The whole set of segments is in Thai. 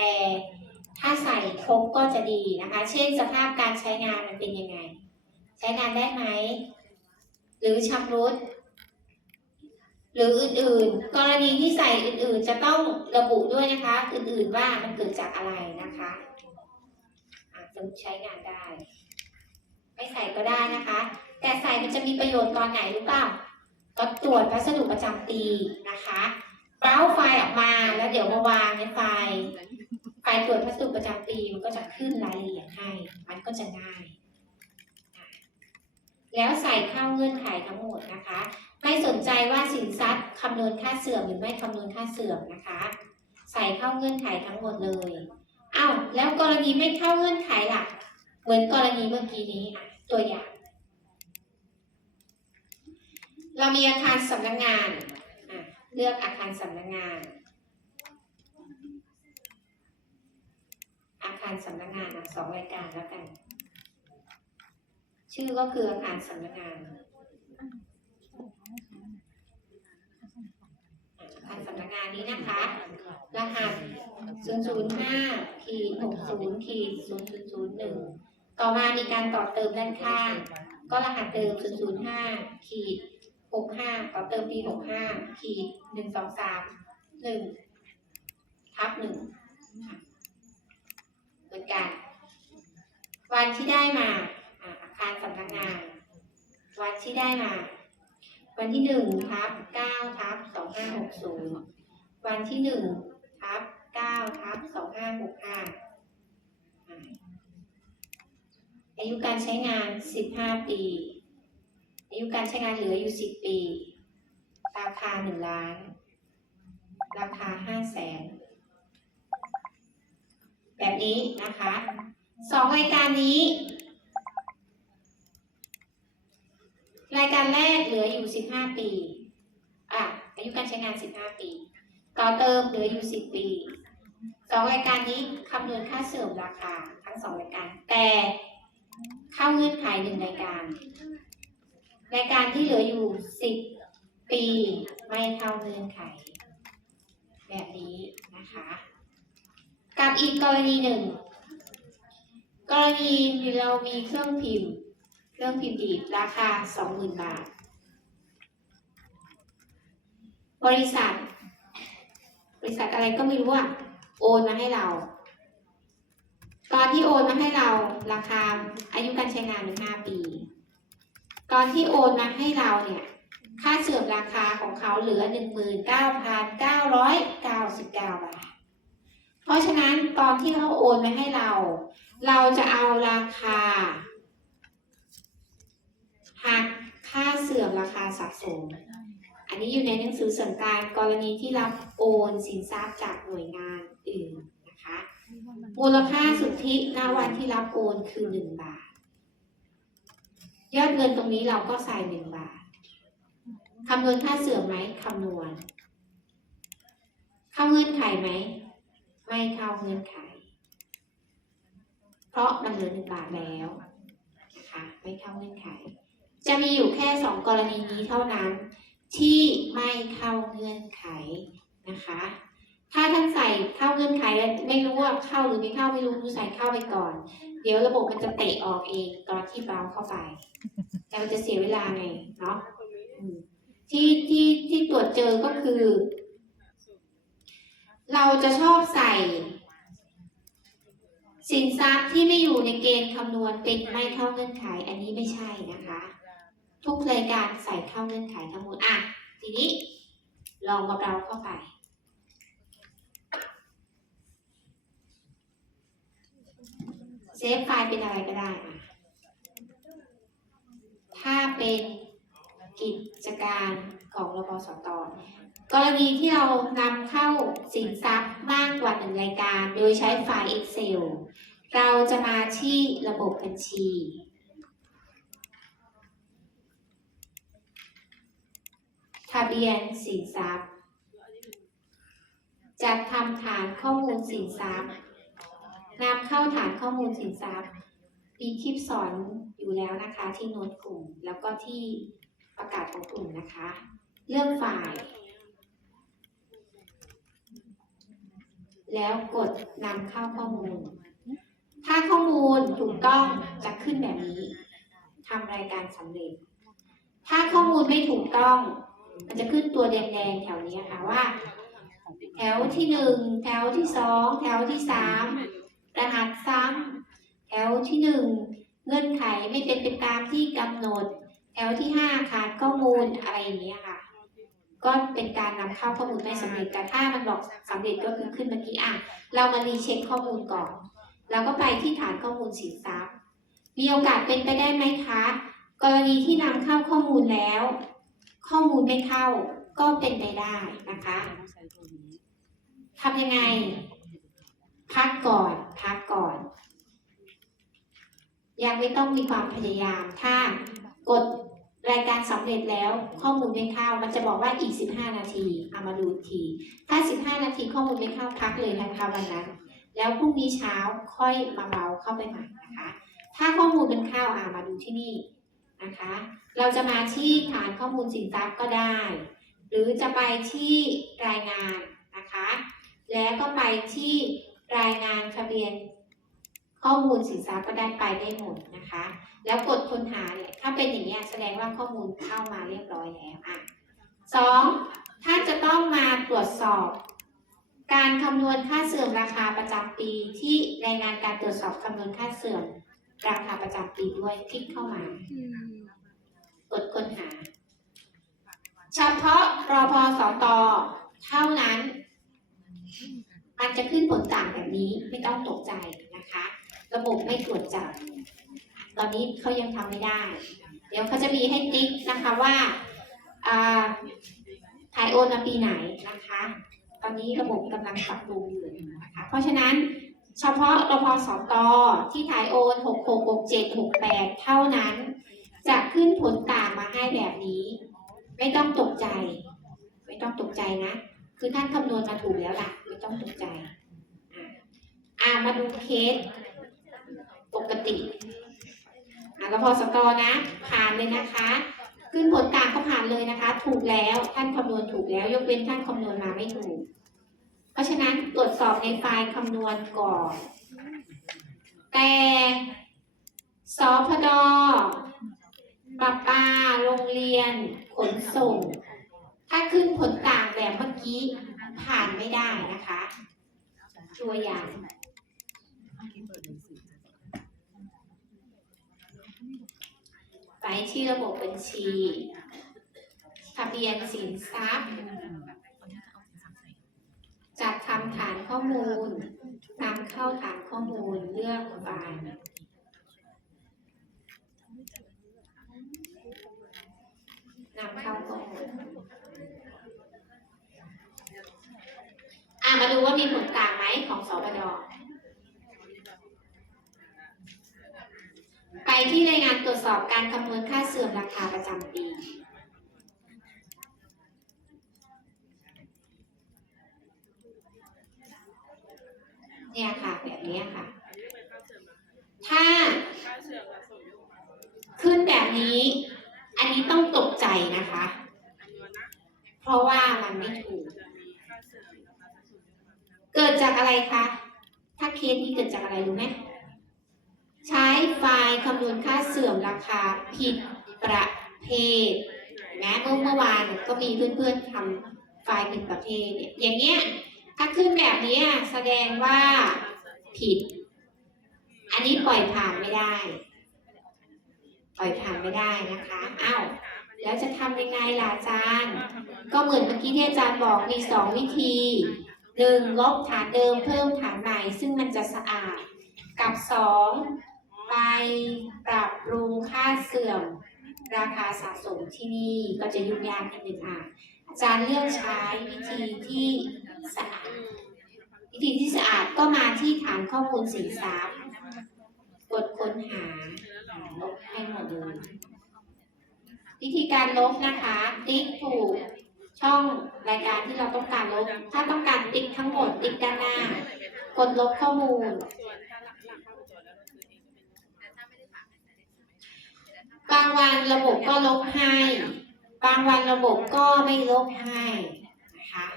แต่ถ้าใส่ครบก็จะดีนะคะ เช่นสภาพการใช้งานมันเป็นยังไง ใช้งานได้ไหม หรือชำรุด หรืออื่นๆ กรณีที่ใส่อื่นๆ จะต้องระบุด้วยนะคะ อื่นๆว่ามันเกิดจากอะไรนะคะอาจจะใช้งานได้ ไม่ใส่ก็ได้นะคะ แต่ใส่มันจะมีประโยชน์ตอนไหนรู้เปล่าก็ตรวจพัสดุประจำปีนะคะ บ้าไฟล์ออกมาแล้วเดี๋ยวมาวางในไฟล์ไฟล์ตรวจพัสดุประจำปีมันก็จะขึ้นรายละเอียดให้ มันก็จะง่ายแล้วใส่เข้าเงื่อนไขทั้งหมดนะคะ ไม่สนใจว่าสินทรัพย์คำนวณค่าเสื่อมหรือไม่คำนวณค่าเสื่อมนะคะ ใส่เข้าเงื่อนไขทั้งหมดเลยอ้าวแล้วกรณีไม่เข้าเงื่อนไขล่ะ เหมือนกรณีเมื่อกี้นี้ตัวอย่าง เรามีอาคารสำนักงาน เลือกอาคารสำนักงาน อาคารสำนักงานสองรายการแล้วกัน ชื่อก็คืออาคารสำนักงานอาคารสำนักงานนี้นะคะ รหัส 005ขีด60ขีด0001 ต่อมามีการต่อเติมด้านข้าง ก็รหัสเดิม005ขีด 65ต่อเติมปี65ขีด123 1ทับ1เหมือนกันวันที่ได้มาอาคารสำนักงาน วันที่ได้มา วันที่หนึ่งทับเก้าทับสองห้าหกศูนย์วันที่หนึ่งทับเก้าทับสองห้าหกห้าอายุการใช้งานสิบห้าปี ยุการใช้งานเหลืออยู่สิบปี ราคาหนึ่งล้าน ราคาห้าแสน แบบนี้นะคะสองรายการนี้ รายการแรกเหลืออยู่ 15 ปี อะ อายุการใช้งาน 15 ปี ต่อเติมเหลืออยู่ 10 ปีสองรายการนี้คำนวณค่าเสื่อมราคาทั้งสองรายการ แต่เข้าเงื่อนไขหนึ่งรายการ รายการที่เหลืออยู่ 10 ปีไม่เข้าเงื่อนไข แบบนี้นะคะ กับอีกกรณีหนึ่ง กรณีเรามีเครื่องพิมพ์ เครื่องพิมพ์ดีดราคา 20,000 บาท บริษัท บริษัทอะไรก็ไม่รู้อะโอนมาให้เรา ตอนที่โอนมาให้เราราคาอายุการใช้งานเป็น5ปี ตอนที่โอนมาให้เราเนี่ยค่าเสื่อมราคาของเขาเหลือ 19,999 บาท เพราะฉะนั้นตอนที่เขาโอนมาให้เรา เราจะเอาราคาหักค่าเสื่อมราคาสะสม อันนี้อยู่ในหนังสือสั่งการกรณีที่รับโอนสินทรัพย์จากหน่วยงานอื่นนะคะ มูลค่าสุทธิณวันที่รับโอนคือ 1 บาท ยอดเงินตรงนี้เราก็ใส่1บาทคำนวณค่าเสื่อมไหมคำนวณ เข้าเงื่อนไขไหม ไม่เข้าเงื่อนไข เพราะมันเหลือ1บาทแล้วนะคะไม่เข้าเงื่อนไข จะมีอยู่แค่สองกรณีนี้เท่านั้น ที่ไม่เข้าเงื่อนไขนะคะ ถ้าท่านใส่เข้าเงื่อนไขแล้วไม่รู้ว่าเข้าหรือไม่เข้าไม่รู้ใส่เข้าไปก่อน เดี๋ยวระบบมันจะเตะออกเองตอนที่เบราเข้าไปแต่มันจะเสียเวลาไงเนาะที่ที่ที่ตรวจเจอก็คือ เราจะชอบใส่ สินทรัพย์ที่ไม่อยู่ในเกณฑ์คำนวณเป็นไม่เข้าเงื่อนไข อันนี้ไม่ใช่นะคะ ทุกรายการใส่เข้าเงื่อนไขทั้งหมดอะทีนี้ลองมาเบราเข้าไป เซฟไฟล์เป็นอะไรก็ได้อะถ้าเป็นกิจการของรปสตกรณีที่เรานำเข้าสินทรัพย์มากกว่าหนึ่งรายการ โดยใช้ไฟล์ Excel เราจะมาที่ระบบบัญชี ทะเบียนสินทรัพย์ จัดทำฐานข้อมูลสินทรัพย์ นำเข้าฐานข้อมูลสินทรัพย์มีคลิปสอนอยู่แล้วนะคะที่โน้ตกลุ่ม แล้วก็ที่ประกาศของกลุ่มนะคะ เลือกไฟล์แล้วกดนำเข้าข้อมูล ถ้าข้อมูลถูกต้องจะขึ้นแบบนี้ทำรายการสำเร็จ ถ้าข้อมูลไม่ถูกต้อง มันจะขึ้นตัวแดงๆแถวนี้ค่ะว่า แถวที่หนึ่งแถวที่สองแถวที่สาม รหัสซ้ำแถวที่หนึ่งเงื่อนไขไม่เป็นไปตามที่กำหนด แถวที่ห้าขาดข้อมูลอะไรอย่างเงี้ยค่ะ ก็เป็นการนำเข้าข้อมูลไม่สำเร็จแต่ถ้ามันบอกสำเร็จก็คือขึ้นเมื่อกี้อะ เรามารีเช็คข้อมูลก่อนเราก็ไปที่ฐานข้อมูลสินทรัพย์ มีโอกาสเป็นไปได้ไหมคะ กรณีที่นำเข้าข้อมูลแล้ว ข้อมูลไม่เข้าก็เป็นไปได้นะคะทำยังไง พักก่อนพักก่อน ยังไม่ต้องมีความพยายาม ถ้ากดรายการสำเร็จแล้วข้อมูลไม่เข้า มันจะบอกว่าอีก 15 นาทีเอามาดูที ถ้า 15 นาทีข้อมูลไม่เข้าพักเลยนะคะวันนั้น แล้วพรุ่งนี้เช้าค่อยมาเราเข้าไปใหม่นะคะ ถ้าข้อมูลมันเข้าอ่ามาดูที่นี่นะคะ เราจะมาที่ฐานข้อมูลสินทรัพย์ก็ได้ หรือจะไปที่รายงานนะคะ แล้วก็ไปที่ รายงานทะเบียนข้อมูลสินทรัพย์ก็ได้ไปได้หมดนะคะ แล้วกดค้นหาเนี่ยถ้าเป็นอย่างนี้แสดงว่าข้อมูลเข้ามาเรียบร้อยแล้วอะสองถ้าจะต้องมาตรวจสอบ การคำนวณค่าเสื่อมราคาประจำปีที่รายงานการตรวจสอบคำนวณค่าเสื่อมราคาประจำปีด้วยคลิกเข้ามากดค้นหา เฉพาะรอพอสตเท่านั้น มันจะขึ้นผลต่างแบบนี้ไม่ต้องตกใจนะคะ ระบบไม่ตรวจจับ ตอนนี้เขายังทำไม่ได้ เดี๋ยวเขาจะมีให้ติ๊กนะคะว่าถ่ายโอนมาปีไหนนะคะ ตอนนี้ระบบกำลังปรับปรุงอยู่นะคะ เพราะฉะนั้นเฉพาะรพสตที่ถ่ายโอน6667 68 เท่านั้น จะขึ้นผลต่างมาให้แบบนี้ ไม่ต้องตกใจ ไม่ต้องตกใจนะ คือท่านคำนวณมาถูกแล้วล่ะ ต้องตกใจ อ่ามาดูเคสปกติอ่ารพอสตนะ ผ่านเลยนะคะ ขึ้นผลต่างก็ผ่านเลยนะคะ ถูกแล้วท่านคำนวณถูกแล้ว ยกเว้นท่านคำนวณมาไม่ถูก เพราะฉะนั้นตรวจสอบในไฟล์คำนวณก่อน แต่สพดปรับปาโรงเรียน ขนส่ง ถ้าขึ้นผล กี้ผ่านไม่ได้นะคะ ตัวอย่างไปที่ระบบบัญชี ทะเบียนสินทรัพย์ จัดทำฐานข้อมูลนำเข้าฐานข้อมูลเลือกไฟล์นำเข้าข้อมูลอะ มาดูว่ามีผลต่างไหมของสปดไปที่รายงานตรวจสอบการคำนวณค่าเสื่อมราคาประจำปีเนี่ยค่ะแบบนี้ค่ะ ถ้าขึ้นแบบนี้ อันนี้ต้องตกใจนะคะ เพราะว่ามันไม่ถูก จากอะไรคะ ถ้าเคสนี้เกิดจากอะไรรู้ไหมใช้ไฟล์คำนวณค่าเสื่อมราคาผิดประเภทแม้เมื่อเมื่อวานเนี่ยก็มีเพื่อนๆทำไฟล์ผิดประเภทเนี่ยอย่างเงี้ยถ้าขึ้นแบบนี้อะแสดงว่าผิด อันนี้ปล่อยผ่านไม่ได้ ปล่อยผ่านไม่ได้นะคะอ้าวแล้วจะทำยังไงล่ะอาจารย์ ก็เหมือนเมื่อกี้ที่อาจารย์บอกมีสองวิธี หนึ่งลบฐานเดิมเพิ่มฐานใหม่ ซึ่งมันจะสะอาด กับสองไปปรับปรุงค่าเสื่อม ราคาสะสมที่นี่ก็จะยุ่งยากนิดนึงอะอาจารย์เลือกใช้วิธีที่สะอาดวิธีที่สะอาดก็มาที่ฐานข้อมูลสินทรัพย์กดค้นหาลบให้หมดเลยวิธีการลบนะคะ ติ๊กถูก ช่องรายการที่เราต้องการลบ ถ้าต้องการติ๊กทั้งหมดติ๊กด้านหน้ากดลบข้อมูล บางวันระบบก็ลบให้ บางวันระบบก็ไม่ลบให้นะคะ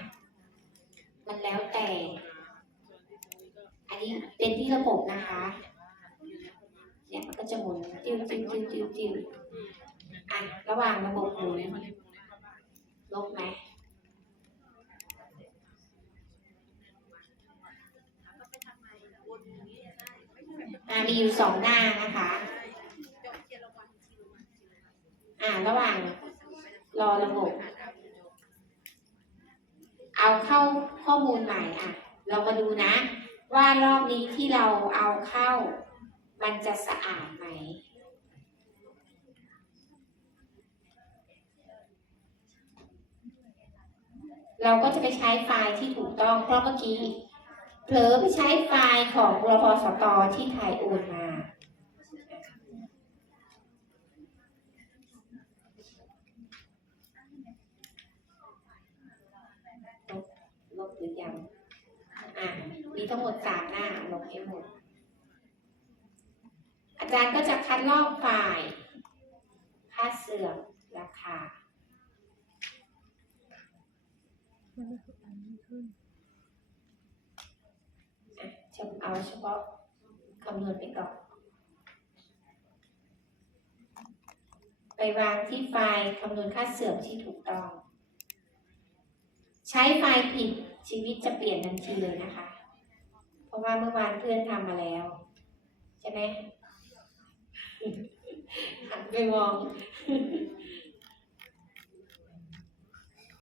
มันแล้วแต่นี้เป็นที่ระบบนะคะเนี่ยมันก็จะหมุนติ้วติ้วติ้วติ้วติ้วอะระหว่างระบบหมุน ลบไหมอะมีอยู่สองหน้านะคะ อะระหว่างรอระบบ เอาเข้าข้อมูลใหม่อะ เรามาดูนะ ว่ารอบนี้ที่เราเอาเข้า มันจะสะอาดไหม เราก็จะไปใช้ไฟล์ที่ถูกต้องเพราะเมื่อกี้เผลอไปใช้ไฟล์ของรพสตที่ไทยโอนมาลบหรือยัง อะ มีทั้งหมดสามหน้าลบให้หมด อาจารย์ก็จะคัดลอกไฟล์ค่าเสื่อมราคา อะเฉพาะเอาเฉพาะคำนวณไปก่อน ไปวางที่ไฟล์คำนวณค่าเสื่อมที่ถูกต้อง ใช้ไฟล์ผิดชีวิตจะเปลี่ยนทันทีเลยนะคะ เพราะว่าเมื่อวานเพื่อนทำมาแล้ว ใช่ไหมหันไปมอง